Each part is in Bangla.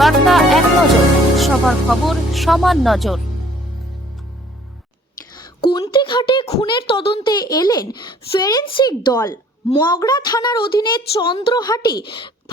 বার্তা এক নজর, সবার খবর সমান নজর। কুন্তিঘাটে খুনের তদন্তে এলেন ফরেনসিক দল। মগরা থানার অধীনে চন্দ্রহাটি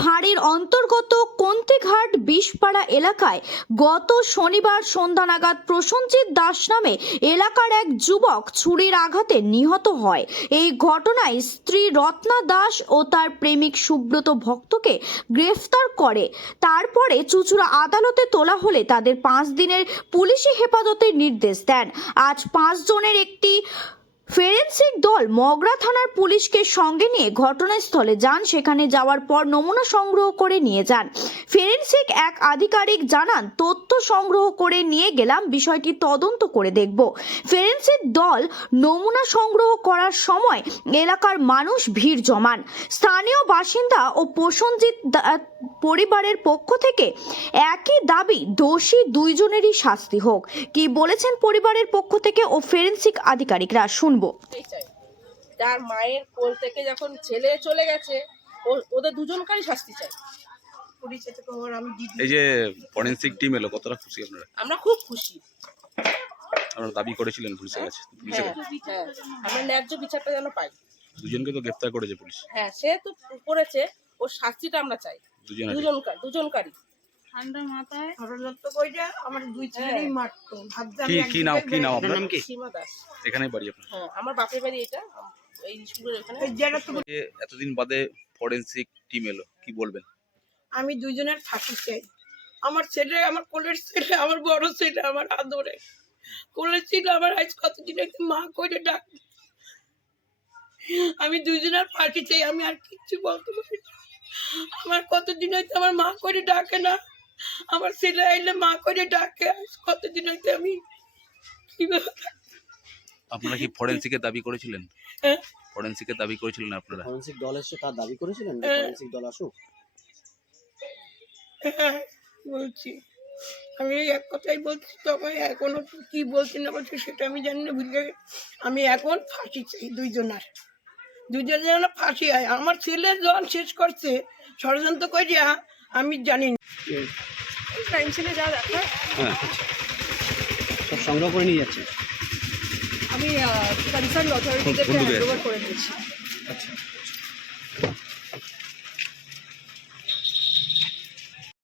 ফাঁড়ির অন্তর্গত কুন্তিঘাট বিষপাড়া এলাকায় গত শনিবার সন্ধ্যা নাগাদ প্রসেনজিৎ দাস নামে এলাকার এক যুবক ছুরির আঘাতে নিহত হয়। এই ঘটনায় স্ত্রী রত্না দাস ও তার প্রেমিক সুব্রত ভক্তকে গ্রেফতার করে। তারপরে চুঁচুড়া আদালতে তোলা হলে তাদের 5 দিনের পুলিশি হেফাজতের নির্দেশ দেন। আজ 5 জনের একটি ফরেনসিক দল মগরা থানার পুলিশকে সঙ্গে নিয়ে ঘটনাস্থলে যান। সেখানে যাওয়ার পর নমুনা সংগ্রহ করে নিয়ে যান। ফরেনসিক এক আধিকারিক জানান, তথ্য সংগ্রহ করে নিয়ে গেলাম, বিষয়টি তদন্ত করে দেখব। ফরেনসিক দল নমুনা সংগ্রহ করার সময় এলাকার মানুষ ভিড় জমান। স্থানীয় বাসিন্দা ও প্রসেনজিৎ পরিবারের পক্ষ থেকে একই দাবি, দোষী 2 জনেরই শাস্তি হোক। কি বলেছেন পরিবারের পক্ষ থেকে ও ফরেনসিক আধিকারিকরা, শুনবো। তার মায়ের কোল থেকে যখন ছেলে চলে গেছে, ওদের দুজনকারই শাস্তি চাই। এই যে ফরেনসিক টিম এলো, কতটা খুশি আপনারা? আমরা খুব খুশি। আপনারা দাবি করেছিলেন পুলিশের কাছে? হ্যাঁ, আমরা ন্যায্য বিচারটা যেন পাই। দুজনকে তো গ্রেফতার করেছে পুলিশ। হ্যাঁ, সে তো করেছে, ওর শাস্তিটা আমরা চাই। দুজনকারই ঠান্ডা মাথায় আমার 2 ছেলেই মারতো। কি নাম আপনার? নাম কি? সীমা দাস। এখানেই বাড়ি আপনার? হ্যাঁ, আমার বাপের বাড়ি এটা, এই স্কুলের এখানে। এতদিন বাদে ফরেনসিক টিম এলো, কি বলবেন? আমি 2 জনের ফাঁসি চাই। আমার ছেলে, আমার কোলের ছেলে, আমার বড় ছেলে, আমার আদরে কোলের ছিল, আমার আজ কতদিন একটু মা করে ডাক। আমি 2 জনের ফাঁসি চাই। আমি আর কিছু বলতে পারি না। আমার কতদিন হয়তো আমার মা করে ডাকে না, আমার ছেলে আইলে মা করে ডাকে। আজ কতদিন হয়তো আমি কিভাবে। আপনারা কি ফরেনসিকের দাবি করেছিলেন? হ্যাঁ, ফরেনসিকের দাবি করেছিলেন আপনারা? ফরেনসিক দল এসে তার দাবি করেছিলেন ফরেনসিক দল আসুক? হ্যাঁ বলছি। আমি এক কথাই বলছি, তবে এখনো কি বলছি না বলছি সেটা আমি জানি না, বুঝলে। আমি এখন ফাঁসি চাই 2 জনের। 2 জনের যেন ফাঁসি হয়। আমার ছেলে যখন শেষ করছে ষড়যন্ত্র করিয়া, আমি জানি না। ক্রাইম সিনে যা দেখা সব সংগ্রহ করে নিয়ে যাচ্ছে। আমি কনসার্ন অথরিটিদের হ্যান্ড ওভার করে দিয়েছি।